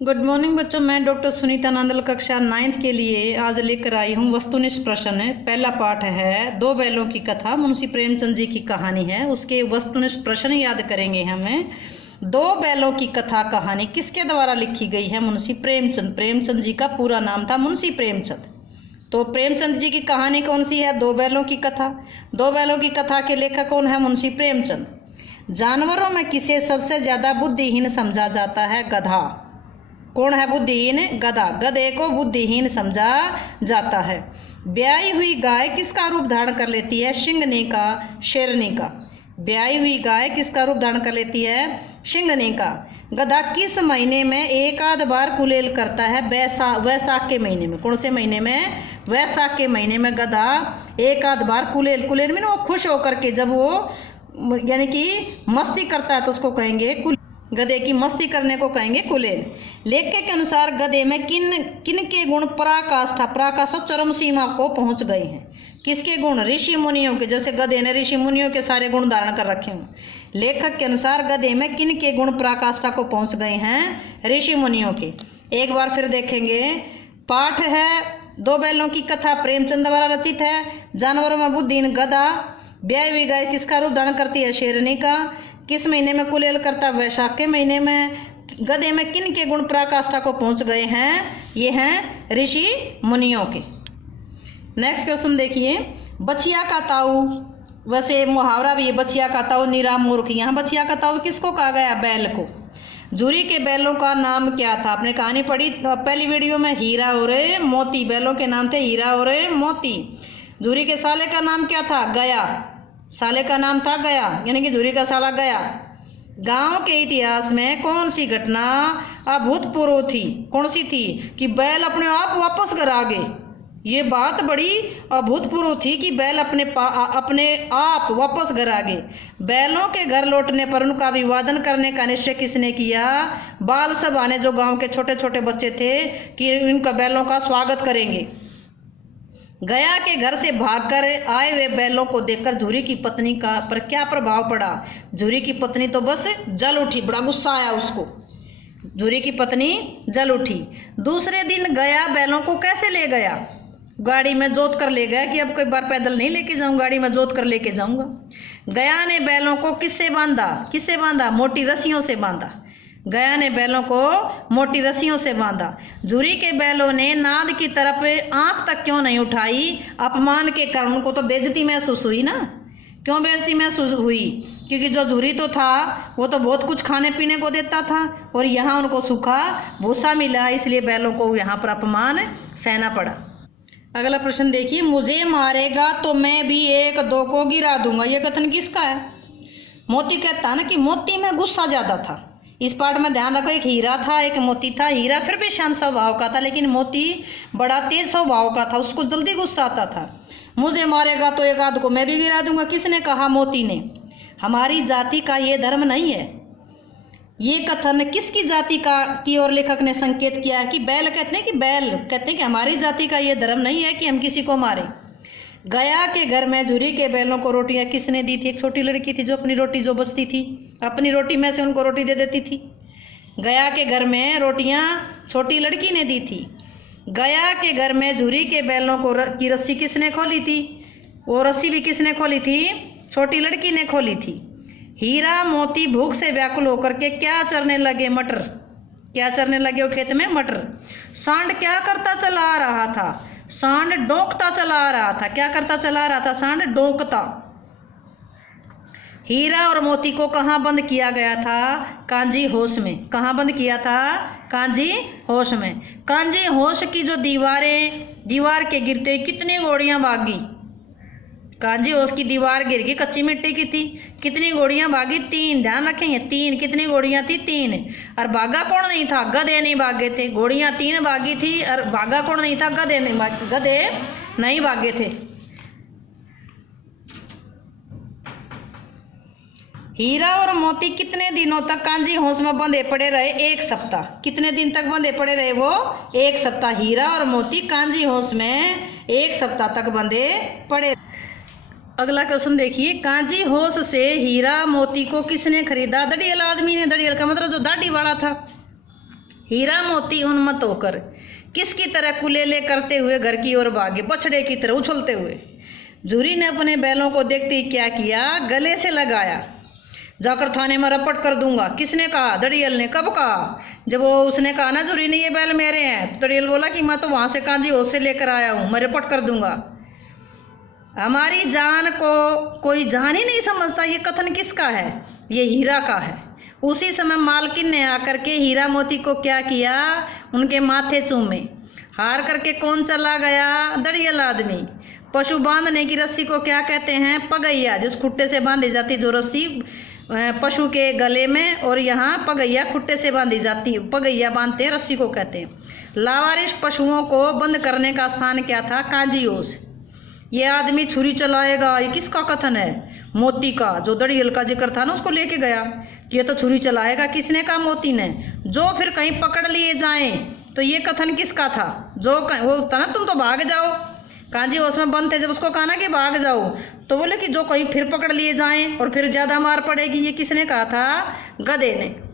Good morning बच्चों, मैं doctor Sunita Nandal कक्षा 9th के लिए आज लेकर आई हूँ वस्तुनिष्ठ प्रश्न। पहला पाठ है दो बैलों की कथा, मुंशी प्रेमचंद जी की कहानी है। उसके वस्तुनिष्ठ प्रश्न याद करेंगे हमें। दो बैलों की कथा कहानी किसके द्वारा लिखी गई है? मुंशी प्रेमचंद। प्रेमचंद जी का पूरा नाम था मुंशी प्रेमचंद। तो प्रेमचंद जी की कहानी कौन सी है? दो बैलों की कथा। दो बैलों की कथा के लेखक कौन है? मुंशी प्रेमचंद। जानवरों में किसे सबसे ज्यादा बुद्धिहीन समझा जाता है? गधा। कौन है बुद्धिहीन? गधा। गधे को बुद्धिहीन समझा जाता है। ब्याई हुई गाय किसका रूप धारण कर लेती है? सिंघनी का, शेरनी का। ब्याई हुई गाय किसका रूप धारण कर लेती है? सिंघनी का। गधा किस महीने में एक आध बार कुलेल करता है? वैसाख के महीने में। कौन से महीने में? वैसाख के महीने में गधा एक आध बार कुलेल में वो खुश होकर के जब वो यानी कि मस्ती करता है तो उसको कहेंगे कुलेल। गधे की मस्ती करने को कहेंगे कुलेल। लेखक के अनुसार गधे में किन के गुण पराकाष्ठा चरम सीमा को पहुंच गए हैं? किसके गुण? ऋषि मुनियों के। जैसे गधे ने ऋषि मुनियों के सारे गुण धारण कर रखे हों। लेखक के अनुसार गधे में किन के गुण पराकाष्ठा को पहुंच गए हैं? ऋषि मुनियों के। एक बार फिर देखेंगे। पाठ है दो बैलों की कथा, प्रेमचंद द्वारा रचित है। जानवरों में बुद्धिहीन गधा। ब्याई हुई गाय किसका रूप धारण करती है? शेरनी का। किस महीने में कुलेल करता? वैशाख के महीने में। गधे में किन के गुण पराकाष्ठा को पहुंच गए हैं? ये हैं ऋषि मुनियों के। नेक्स्ट क्वेश्चन देखिए। बछिया का ताऊ, वैसे मुहावरा भी है, बछिया का ताऊ निरा मूर्ख। यहाँ बछिया का ताऊ किसको कहा गया? बैल को। झुरी के बैलों का नाम क्या था? आपने कहानी पढ़ी पहली वीडियो में, हीरा और मोती। बैलों के नाम थे हीरा और मोती। झुरी के साले का नाम क्या था? गया। साले का नाम था गया, यानी कि झुरी का साला गया। गांव के इतिहास में कौन सी घटना अभूतपूर्व थी? कौन सी थी? कि बैल अपने आप वापस घर आ गए। ये बात बड़ी अभूतपूर्व थी कि बैल अपने आप वापस घर आ गए। बैलों के घर लौटने पर उनका अभिवादन करने का निश्चय किसने किया? बाल सभा ने, जो गांव के छोटे छोटे बच्चे थे, कि इनका बैलों का स्वागत करेंगे। गया के घर से भागकर आए हुए बैलों को देखकर झुरी की पत्नी का पर क्या प्रभाव पड़ा? झुरी की पत्नी तो बस जल उठी, बड़ा गुस्सा आया उसको। झुरी की पत्नी जल उठी। दूसरे दिन गया बैलों को कैसे ले गया? गाड़ी में जोत कर ले गया कि अब कोई बार पैदल नहीं लेके जाऊं, गाड़ी में जोत कर लेके जाऊंगा। गया ने बैलों को किससे बांधा? किससे बांधा? मोटी रस्सियों से बांधा। गया ने बैलों को मोटी रस्सियों से बांधा। झुरी के बैलों ने नाद की तरफ आंख तक क्यों नहीं उठाई? अपमान के कारण उनको तो बेइज्जती महसूस हुई ना। क्यों बेइज्जती महसूस हुई? क्योंकि जो झुरी तो था वो तो बहुत कुछ खाने पीने को देता था और यहाँ उनको सूखा भूसा मिला, इसलिए बैलों को यहाँ पर अपमान सहना पड़ा। अगला प्रश्न देखिए। मुझे मारेगा तो मैं भी एक दो को गिरा दूंगा। ये कथन किसका है? मोती कहता ना कि मोती में गुस्सा ज्यादा था। इस पार्ट में ध्यान रखो, एक हीरा था एक मोती था। हीरा फिर भी शांत स्वभाव का था, लेकिन मोती बड़ा तेज स्वभाव का था, उसको जल्दी गुस्सा आता था। मुझे मारेगा तो एक आध को मैं भी गिरा दूंगा। किसने कहा? मोती ने। हमारी जाति का ये धर्म नहीं है। ये कथन किसकी जाति का की ओर लेखक ने संकेत किया है? कि बैल कहते हैं कि हमारी जाति का ये धर्म नहीं है कि हम किसी को मारें। गया के घर में झुरी के बैलों को रोटियां किसने दी थी? एक छोटी लड़की थी जो अपनी रोटी जो बचती थी अपनी रोटी में से उनको रोटी दे देती थी। गया के घर में रोटियां छोटी लड़की ने दी थी। गया के घर में झुरी के बैलों को की रस्सी किसने खोली थी? वो रस्सी भी किसने खोली थी? छोटी लड़की ने खोली थी। हीरा मोती भूख से व्याकुल होकर के क्या चरने लगे? मटर। क्या चरने लगे वो खेत में? मटर। सांड क्या करता चला आ रहा था? सांड डोंकता चला आ रहा था। क्या करता चला आ रहा था? सांड डोंकता। हीरा और मोती को कहाँ बंद किया गया था? कांजी होश में। कहाँ बंद किया था? कांजी होश में। कांजी होश की जो दीवार के गिरते कितनी गोड़ियां भागी? कांजी होश की दीवार गिर गई, कच्ची मिट्टी की थी। कितनी गोड़ियां भागी? 3। ध्यान रखेंगे 3। कितनी गोड़ियां थी? 3। और भागा कौन नहीं था? गधे नहीं भागे थे। गोड़ियां 3 भागी थी और भागा कौन नहीं था? गधे नहीं भागे थे। हीरा और मोती कितने दिनों तक कांजी होश में बंधे पड़े रहे? 1 सप्ताह। कितने दिन तक बंधे पड़े रहे वो? 1 सप्ताह। हीरा और मोती कांजी होश में 1 सप्ताह तक बंधे पड़े। अगला क्वेश्चन देखिए। कांजी होश से हीरा मोती को किसने खरीदा? दड़ियल आदमी ने। दड़ियल का मतलब जो दाढ़ी वाला था। हीरा मोती उन्मत्त होकर किसकी तरह कुलेले करते हुए घर की ओर भागे, बछड़े की तरह उछलते हुए। झूरी ने अपने बैलों को देखते ही क्या किया, गले से लगाया। जाकर थाने में रपट कर दूंगा। किसने कहा? दड़ियल ने। कब कहा? जब वो उसने कहा ना झूरी ने ये बैल मेरे हैं, तो दड़ियल बोला कि मैं तो वहां से कांजी होश से लेकर आया हूं, मैं रपट कर दूंगा। हमारी जान को कोई जान ही नहीं समझता। ये कथन किसका है? ये हीरा का है। उसी समय मालकिन ने आकर के हीरा मोती को क्या किया, उनके माथे चूमे। हार करके कौन चला गया? दड़ियल आदमी। पशु बांधने की रस्सी को क्या कहते हैं? पगैया, जिस खुट्टे से बांधी जाती जो रस्सी पशु के गले में, और यहाँ पगैया खुट्टे से बांधी जाती, पगैया बांधते हैं, रस्सी को कहते हैं। लावारिश पशुओं को बंद करने का स्थान क्या था? कांजी ओस। ये आदमी छुरी चलाएगा, ये किसका कथन है? मोती का। जो दड़ियल का जिक्र था ना, उसको लेके गया कि ये तो छुरी चलाएगा। किसने कहा? मोती ने। जो फिर कहीं पकड़ लिए जाएं तो ये कथन किसका था? जो वो था ना, तुम तो भाग जाओ, कांजी ओस में बंद थे, जब उसको कहा ना कि भाग जाओ, तो बोले कि जो कहीं फिर पकड़ लिए जाएं और फिर ज्यादा मार पड़ेगी। ये किसने कहा था? गधे ने।